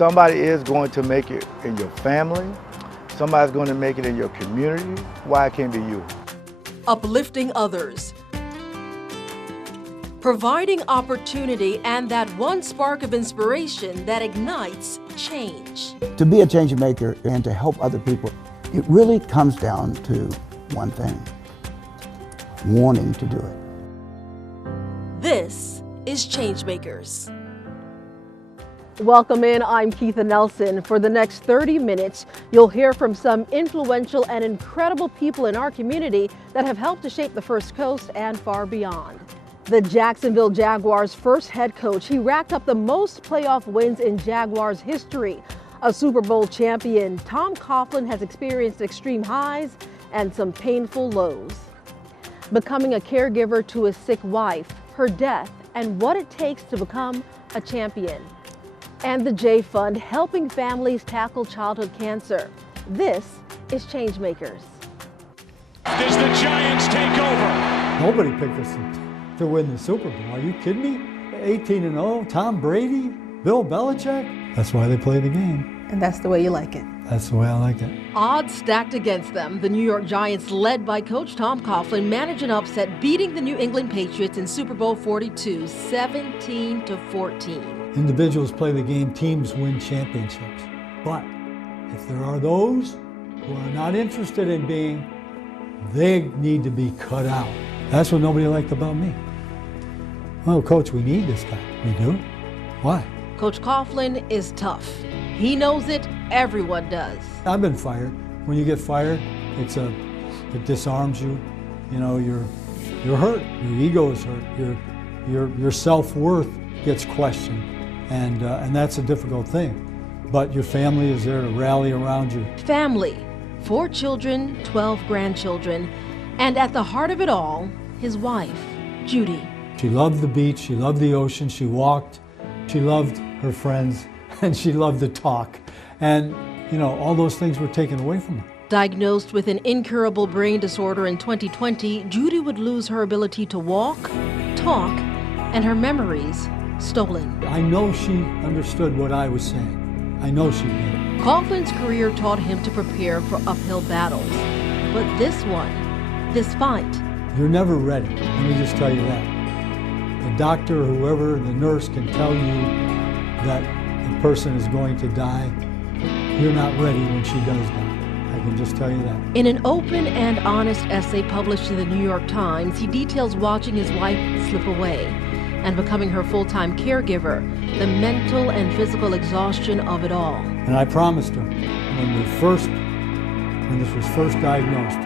somebody is going to make it in your family, somebody's going to make it in your community, why it can't be you? Uplifting others, providing opportunity, and that one spark of inspiration that ignites change. To be a change maker and to help other people, it really comes down to one thing: wanting to do it. This is Changemakers. Welcome in, I'm Keitha Nelson. For the next 30 minutes, you'll hear from some influential and incredible people in our community that have helped to shape the First Coast and far beyond. The Jacksonville Jaguars' first head coach, he racked up the most playoff wins in Jaguars history. A Super Bowl champion, Tom Coughlin has experienced extreme highs and some painful lows. Becoming a caregiver to a sick wife, her death, and what it takes to become a champion. And the J Fund helping families tackle childhood cancer. This is Changemakers. Does the Giants take over? Nobody picked us to win the Super Bowl. Are you kidding me? 18-0, Tom Brady, Bill Belichick. That's why they play the game. And that's the way you like it. That's the way I like it. Odds stacked against them, the New York Giants, led by Coach Tom Coughlin, managed an upset, beating the New England Patriots in Super Bowl 42, 17-14. Individuals play the game, teams win championships. But if there are those who are not interested in being, they need to be cut out. That's what nobody liked about me. Well, Coach, we need this guy. We do? Why? Coach Coughlin is tough. He knows it, everyone does. I've been fired. When you get fired, it disarms you. You know, you're hurt. Your ego is hurt. Your self-worth gets questioned. And that's a difficult thing. But your family is there to rally around you. Family, 4 children, 12 grandchildren, and at the heart of it all, his wife, Judy. She loved the beach, she loved the ocean, she walked, she loved her friends, and she loved to talk. And, you know, all those things were taken away from her. Diagnosed with an incurable brain disorder in 2020, Judy would lose her ability to walk, talk, and her memories stolen. I know she understood what I was saying. I know she did. Coughlin's career taught him to prepare for uphill battles. But this fight. You're never ready, let me just tell you that. The doctor, whoever, the nurse can tell you that the person is going to die. You're not ready when she does die. I can just tell you that. In an open and honest essay published in the New York Times, he details watching his wife slip away and becoming her full-time caregiver, the mental and physical exhaustion of it all. And I promised her, when this was first diagnosed,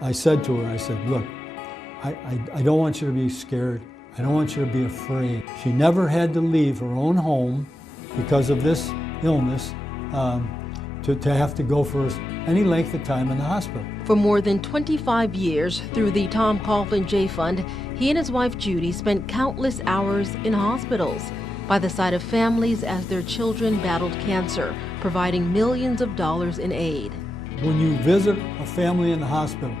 I said to her, I said, look, I don't want you to be scared. I don't want you to be afraid. She never had to leave her own home because of this illness to have to go for any length of time in the hospital. For more than 25 years, through the Tom Coughlin J Fund, he and his wife Judy spent countless hours in hospitals by the side of families as their children battled cancer, providing millions of dollars in aid. When you visit a family in the hospital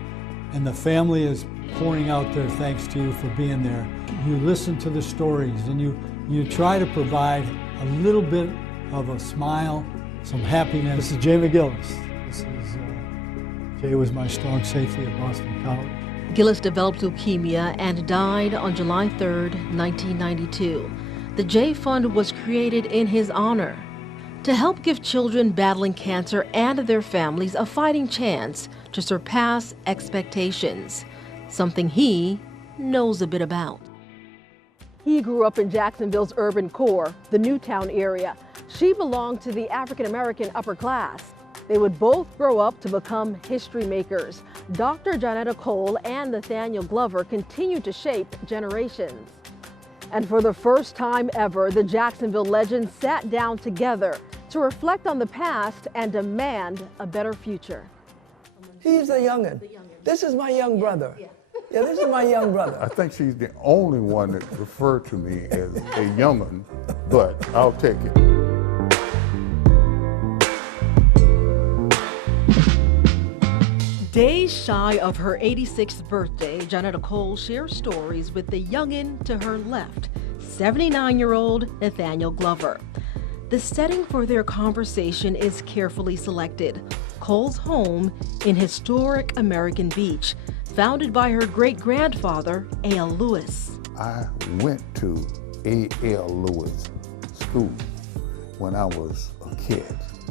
and the family is pouring out their thanks to you for being there, you listen to the stories and you try to provide a little bit of a smile, some happiness. This is Jay McGillis. Jay was my strong safety at Boston College. Gillis developed leukemia and died on July 3rd, 1992. The J Fund was created in his honor to help give children battling cancer and their families a fighting chance to surpass expectations, something he knows a bit about. He grew up in Jacksonville's urban core, the Newtown area. She belonged to the African-American upper class. They would both grow up to become history makers. Dr. Johnetta Cole and Nathaniel Glover continued to shape generations. And for the first time ever, the Jacksonville legends sat down together to reflect on the past and demand a better future. He's the youngin'. This is my young brother. Yeah, this is my young brother. I think she's the only one that referred to me as a young'un, but I'll take it. Days shy of her 86th birthday, Johnetta Cole shares stories with the youngin' to her left, 79-year-old Nathaniel Glover. The setting for their conversation is carefully selected. Cole's home in historic American Beach, founded by her great-grandfather, A.L. Lewis. I went to A.L. Lewis School when I was a kid.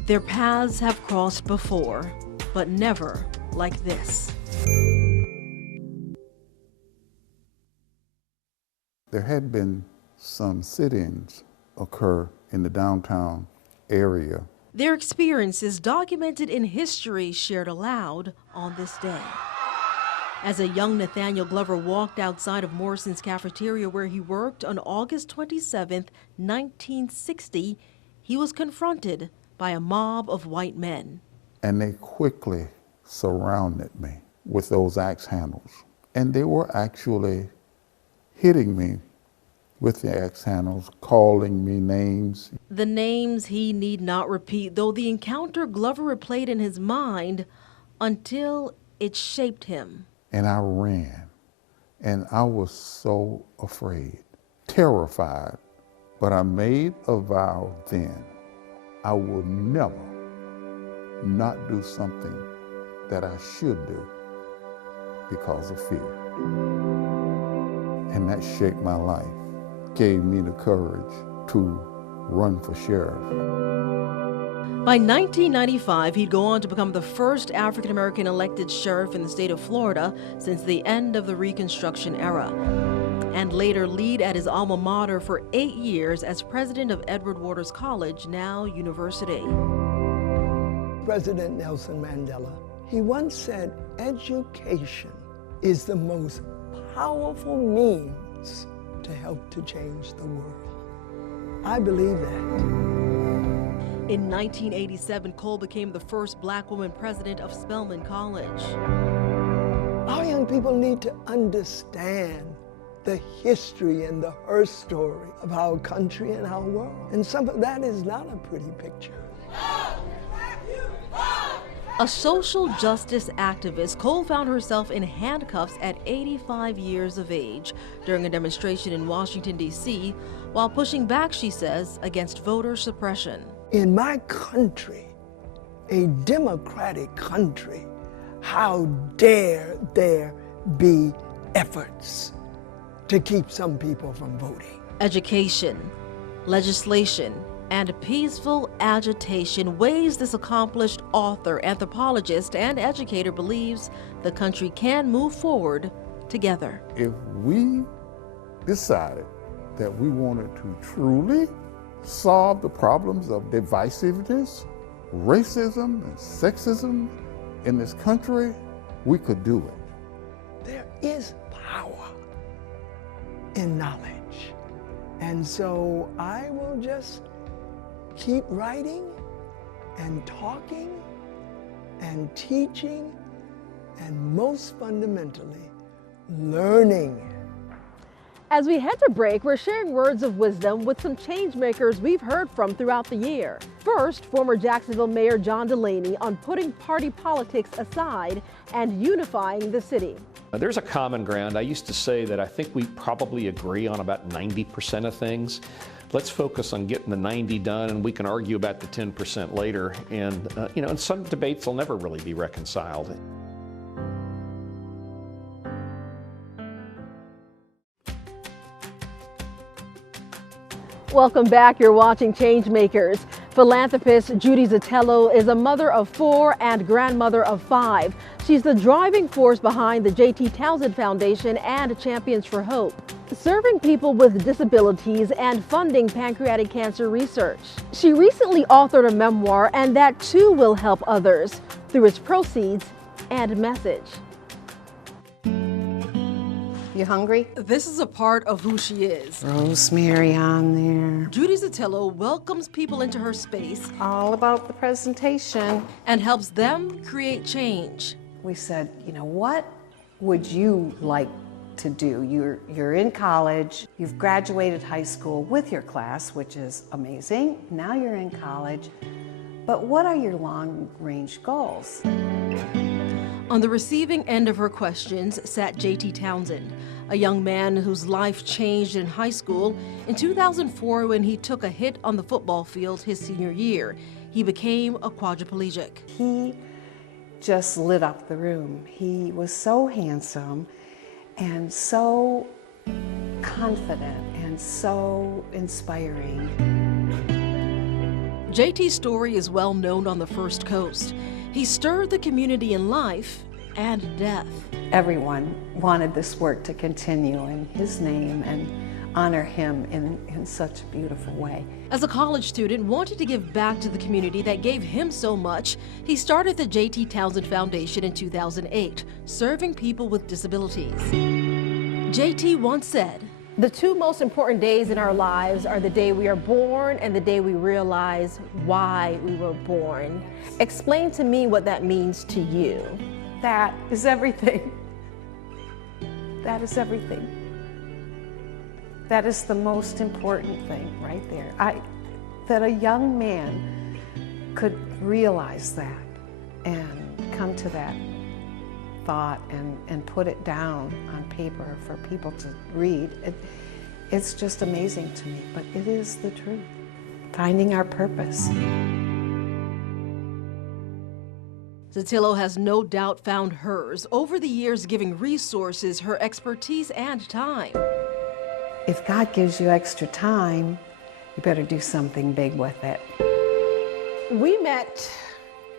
Their paths have crossed before, but never like this. There had been some sit-ins occur in the downtown area. Their experiences documented in history shared aloud on this day. As a young Nathaniel Glover walked outside of Morrison's cafeteria where he worked on August 27, 1960, he was confronted by a mob of white men. And they quickly surrounded me with those axe handles. And they were actually hitting me with the axe handles, calling me names. The names he need not repeat, though the encounter Glover replayed in his mind until it shaped him. And I ran, and I was so afraid, terrified. But I made a vow then, I will never not do something that I should do because of fear. And that shaped my life, gave me the courage to run for sheriff. By 1995, he'd go on to become the first African-American elected sheriff in the state of Florida since the end of the Reconstruction era, and later lead at his alma mater for 8 years as president of Edward Waters College, now university. President Nelson Mandela, he once said, education is the most powerful means to help to change the world. I believe that. In 1987, Cole became the first black woman president of Spelman College. Our young people need to understand the history and her story of our country and our world. And some of that is not a pretty picture. A social justice activist, Cole found herself in handcuffs at 85 years of age during a demonstration in Washington, D.C., while pushing back, she says, against voter suppression. In my country, a democratic country, how dare there be efforts to keep some people from voting? Education, legislation, and peaceful agitation, ways this accomplished author, anthropologist, and educator believes the country can move forward together. If we decided that we wanted to truly solve the problems of divisiveness, racism, and sexism in this country, we could do it. There is power in knowledge. And so I will just keep writing and talking and teaching and most fundamentally, learning. As we head to break, we're sharing words of wisdom with some change makers we've heard from throughout the year. First, former Jacksonville Mayor John Delaney on putting party politics aside and unifying the city. There's a common ground. I used to say that I think we probably agree on about 90% of things. Let's focus on getting the 90 done, and we can argue about the 10% later. And some debates will never really be reconciled. Welcome back. You're watching Changemakers. Philanthropist Judy Zatello is a mother of 4 and grandmother of 5. She's the driving force behind the J.T. Townsend Foundation and Champions for Hope, serving people with disabilities and funding pancreatic cancer research. She recently authored a memoir, and that too will help others through its proceeds and message. You hungry? This is a part of who she is. Rosemary on there. Judy Zatello welcomes people into her space. All about the presentation. And helps them create change. We said, what would you like to do? You're in college, you've graduated high school with your class, which is amazing. Now you're in college, but what are your long-range goals? On the receiving end of her questions sat J.T. Townsend, a young man whose life changed in high school. In 2004, when he took a hit on the football field his senior year, he became a quadriplegic. He just lit up the room. He was so handsome and so confident and so inspiring. JT's story is well known on the First Coast. He stirred the community in life and death. Everyone wanted this work to continue in his name and honor him in such a beautiful way. As a college student wanting to give back to the community that gave him so much, he started the J.T. Townsend Foundation in 2008, serving people with disabilities. JT once said, The two most important days in our lives are the day we are born and the day we realize why we were born. Explain to me what that means to you. That is everything. That is everything. That is the most important thing right there. That a young man could realize that and come to that thought and put it down on paper for people to read. It's just amazing to me, but it is the truth. Finding our purpose. Zatillo has no doubt found hers over the years, giving resources, her expertise, and time. If God gives you extra time, you better do something big with it. We met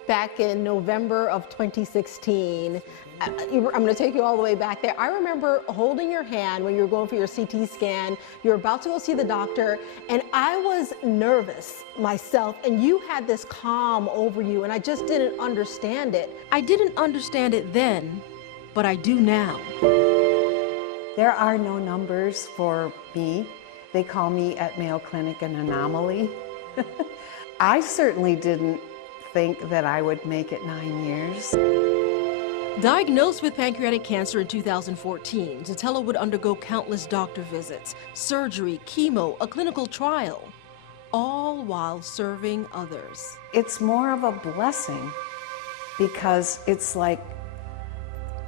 back in November of 2016. I'm going to take you all the way back there. I remember holding your hand when you were going for your CT scan. You were about to go see the doctor, and I was nervous myself, and you had this calm over you, and I just didn't understand it. I didn't understand it then, but I do now. There are no numbers for me. They call me at Mayo Clinic an anomaly. I certainly didn't think that I would make it 9 years. Diagnosed with pancreatic cancer in 2014, Zatillo would undergo countless doctor visits, surgery, chemo, a clinical trial, all while serving others. It's more of a blessing because it's like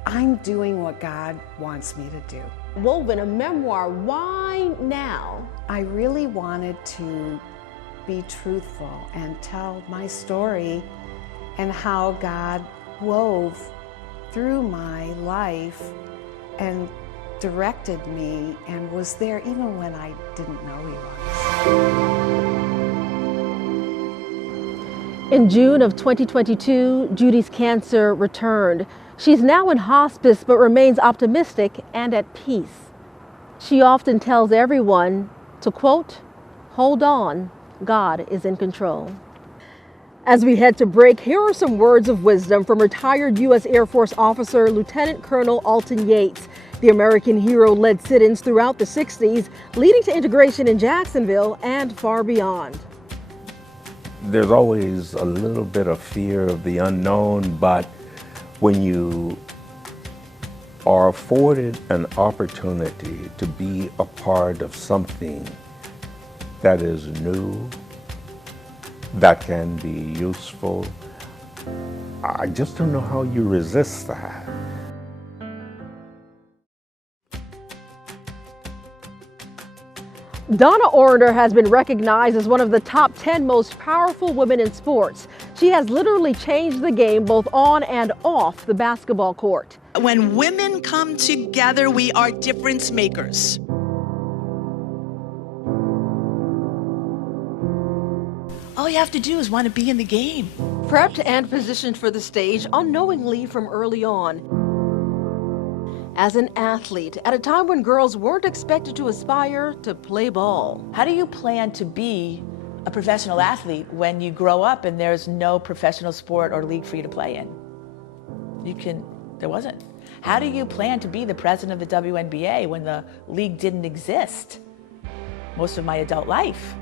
I'm doing what God wants me to do. Woven, a memoir, why now? I really wanted to be truthful and tell my story and how God wove through my life and directed me and was there even when I didn't know He was. In June of 2022, Judy's cancer returned. She's now in hospice but remains optimistic and at peace. She often tells everyone to, quote, "Hold on, God is in control." As we head to break, here are some words of wisdom from retired U.S. Air Force officer Lieutenant Colonel Alton Yates. The American hero led sit-ins throughout the 60s, leading to integration in Jacksonville and far beyond. There's always a little bit of fear of the unknown, but when you are afforded an opportunity to be a part of something that is new, that can be useful, I just don't know how you resist that. Donna Orender has been recognized as one of the top 10 most powerful women in sports. She has literally changed the game both on and off the basketball court. When women come together, we are difference makers. All you have to do is want to be in the game. Prepped and positioned for the stage unknowingly from early on. As an athlete, at a time when girls weren't expected to aspire to play ball. How do you plan to be a professional athlete when you grow up and there's no professional sport or league for you to play in? There wasn't. How do you plan to be the president of the WNBA when the league didn't exist most of my adult life?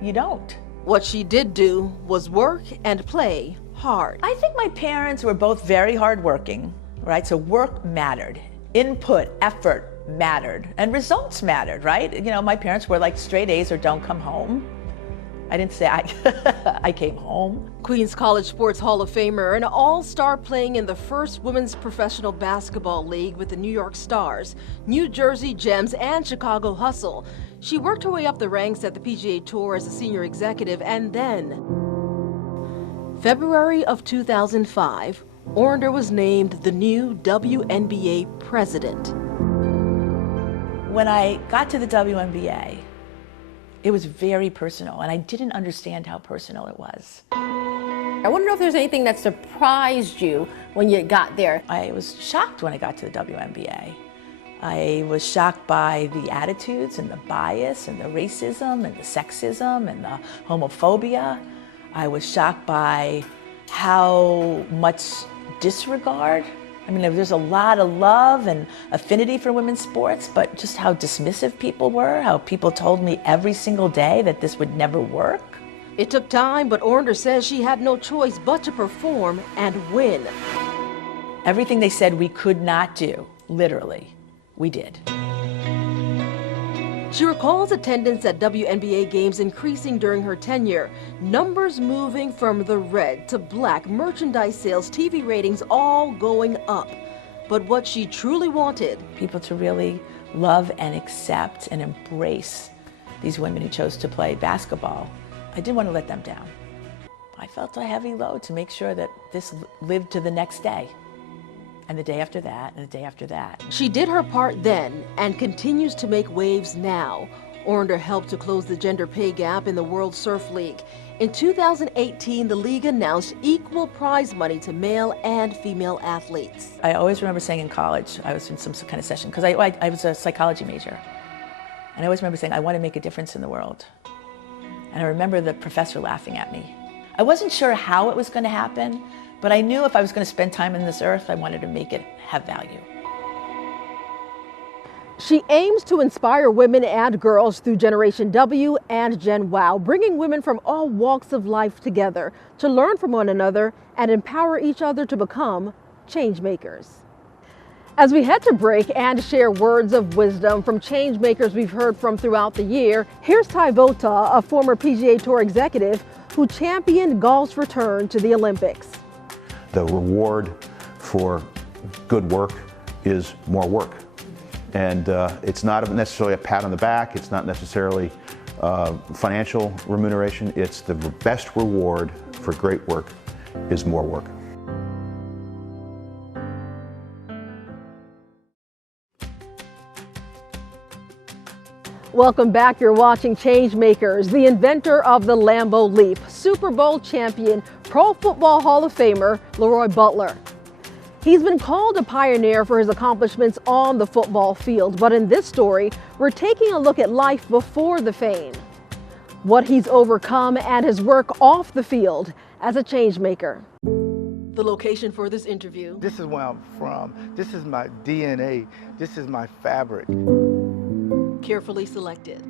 You don't. What she did do was work and play hard. I think my parents were both very hardworking, right? So work mattered, input, effort mattered, and results mattered, right? You know, my parents were like straight A's or don't come home. I didn't say I came home. Queens College Sports Hall of Famer, an all-star playing in the first women's professional basketball league with the New York Stars, New Jersey Gems, and Chicago Hustle. She worked her way up the ranks at the PGA Tour as a senior executive, and then, February of 2005, Ornder was named the new WNBA president. When I got to the WNBA, it was very personal, and I didn't understand how personal it was. I want to know if there's anything that surprised you when you got there. I was shocked when I got to the WNBA. I was shocked by the attitudes and the bias and the racism and the sexism and the homophobia. I was shocked by how much disregard. I mean, there's a lot of love and affinity for women's sports, but just how dismissive people were, how people told me every single day that this would never work. It took time, but Ornder says she had no choice but to perform and win. Everything they said we could not do, literally, we did. She recalls attendance at WNBA games increasing during her tenure, numbers moving from the red to black, merchandise sales, TV ratings all going up. But what she truly wanted, people to really love and accept and embrace these women who chose to play basketball. I didn't want to let them down. I felt a heavy load to make sure that this lived to the next day, and the day after that, and the day after that. She did her part then and continues to make waves now. Ornder helped to close the gender pay gap in the World Surf League. In 2018, the league announced equal prize money to male and female athletes. I always remember saying in college, I was in some kind of session, because I was a psychology major, and I always remember saying, I want to make a difference in the world. And I remember the professor laughing at me. I wasn't sure how it was going to happen, but I knew if I was going to spend time on this earth, I wanted to make it have value. She aims to inspire women and girls through Generation W and Gen Wow, bringing women from all walks of life together to learn from one another and empower each other to become change makers. As we head to break and share words of wisdom from change makers we've heard from throughout the year, here's Ty Vota, a former PGA Tour executive who championed golf's return to the Olympics. The reward for good work is more work. And it's not necessarily a pat on the back, it's not necessarily financial remuneration, it's the best reward for great work is more work. Welcome back. You're watching Changemakers. The inventor of the Lambeau Leap, Super Bowl champion, Pro Football Hall of Famer, Leroy Butler. He's been called a pioneer for his accomplishments on the football field, but in this story, we're taking a look at life before the fame, what he's overcome, and his work off the field as a changemaker. The location for this interview. This is where I'm from. This is my DNA. This is my fabric. Carefully selected.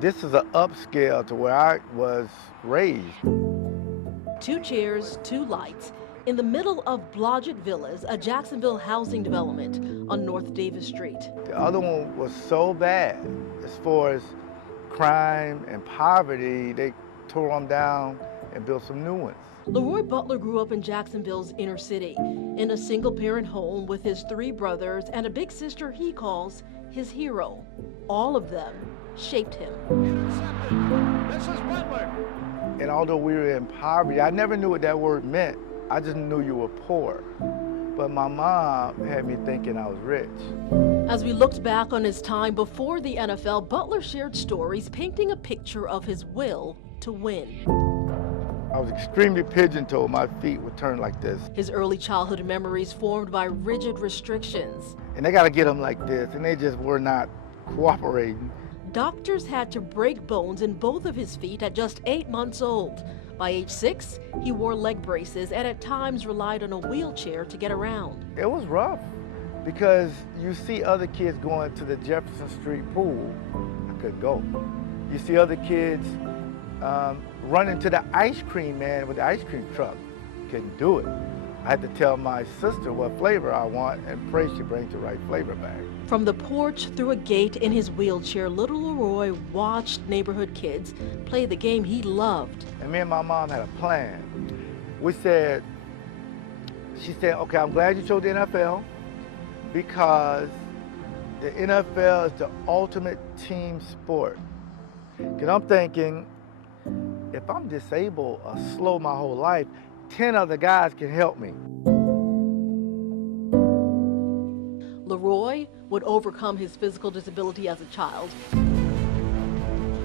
This is an upscale to where I was raised. 2 chairs, 2 lights, in the middle of Blodgett Villas, a Jacksonville housing development on North Davis Street. The other one was so bad as far as crime and poverty, they tore them down and built some new ones. Leroy Butler grew up in Jacksonville's inner city, in a single-parent home with his 3 brothers and a big sister he calls his hero. All of them shaped him. This is Butler. And although we were in poverty, I never knew what that word meant. I just knew you were poor. But my mom had me thinking I was rich. As we looked back on his time before the NFL, Butler shared stories painting a picture of his will to win. I was extremely pigeon-toed. My feet would turn like this. His early childhood memories formed by rigid restrictions. And they got to get them like this, and they just were not cooperating. Doctors had to break bones in both of his feet at just 8 months old. By age 6, he wore leg braces and at times relied on a wheelchair to get around. It was rough because you see other kids going to the Jefferson Street pool. I couldn't go. You see other kids running to the ice cream man with the ice cream truck. Couldn't do it. I had to tell my sister what flavor I want and pray she brings the right flavor back. From the porch through a gate in his wheelchair, little Leroy watched neighborhood kids play the game he loved. And me and my mom had a plan. She said, okay, I'm glad you chose the NFL because the NFL is the ultimate team sport. Because I'm thinking, if I'm disabled or slow my whole life, 10 other guys can help me. Leroy would overcome his physical disability as a child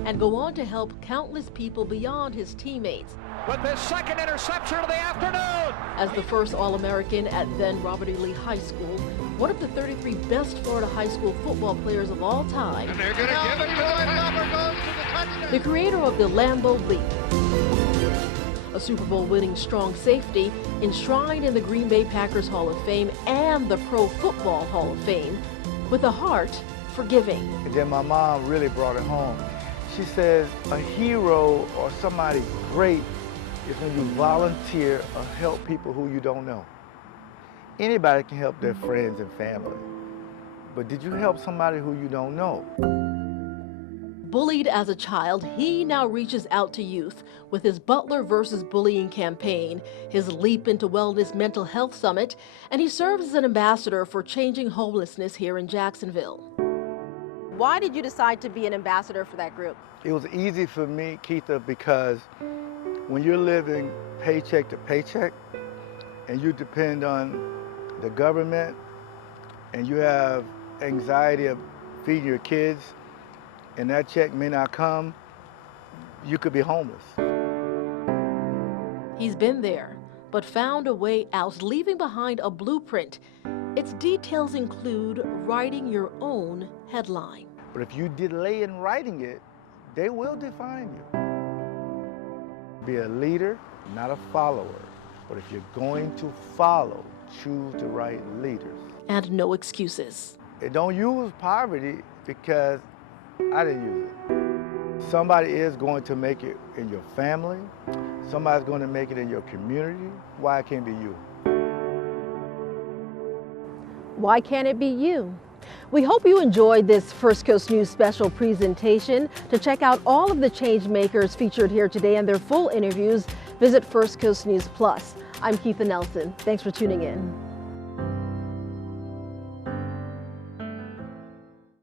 and go on to help countless people beyond his teammates. With his second interception of the afternoon. As the first All-American at then Robert E. Lee High School, one of the 33 best Florida high school football players of all time. And they're going to give it to him. Number goes to the touchdown. The creator of the Lambeau Leap, a Super Bowl winning strong safety enshrined in the Green Bay Packers Hall of Fame and the Pro Football Hall of Fame, with a heart for giving. And then my mom really brought it home. She says a hero or somebody great is when you volunteer or help people who you don't know. Anybody can help their friends and family, but did you help somebody who you don't know? Bullied as a child, he now reaches out to youth with his Butler versus Bullying campaign, his Leap into Wellness Mental Health Summit, and he serves as an ambassador for changing homelessness here in Jacksonville. Why did you decide to be an ambassador for that group? It was easy for me, Keitha, because when you're living paycheck to paycheck and you depend on the government and you have anxiety of feeding your kids and that check may not come, you could be homeless. He's been there, but found a way out, leaving behind a blueprint. Its details include writing your own headline. But if you delay in writing it, they will define you. Be a leader, not a follower. But if you're going to follow, choose the right leaders. And no excuses. And don't use poverty because I didn't use it. Somebody is going to make it in your family. Somebody's going to make it in your community. Why it can't be you? Why can't it be you? We hope you enjoyed this First Coast News special presentation. To check out all of the change makers featured here today and their full interviews, visit First Coast News Plus. I'm Keitha Nelson. Thanks for tuning in.